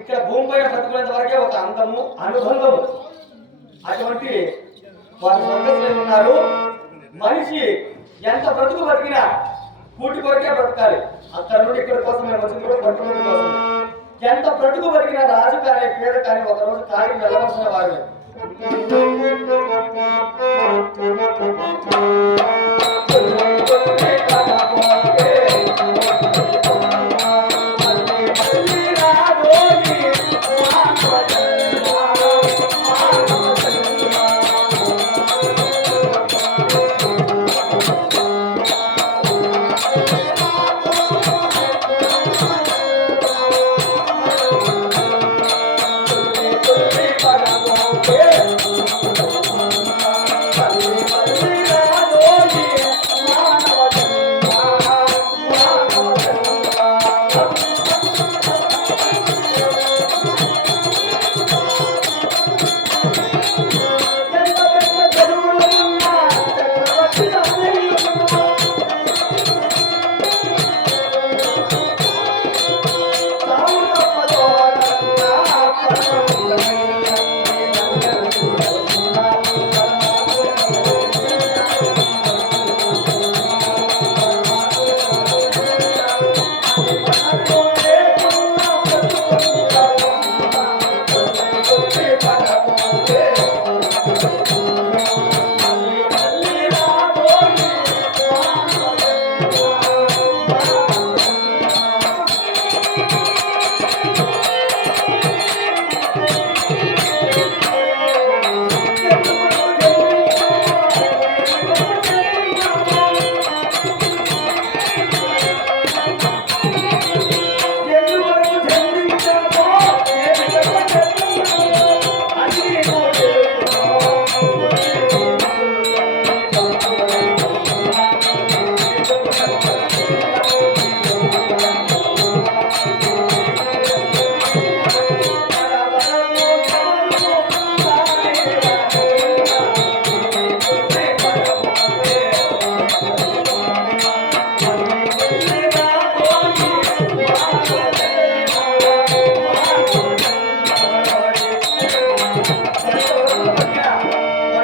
ఇక్కడ భూమిపైన బ్రతుకునేంత వరకే ఒక అందము అనుబంధము. అటువంటి వారు స్వర్గంలో ఉన్నారు. మనిషి ఎంత బ్రతుకు బతికినా కూటి కొరకే బ్రతకాలి. అక్కడ నుండి ఇక్కడ కోసం మేము వచ్చింది కూడా బ్రతుకుల కోసం. ఎంత బ్రతుకు బతికినా రాజు కానీ పేద కానీ ఒకరోజు తాగి వెళ్ళవలసిన వారు.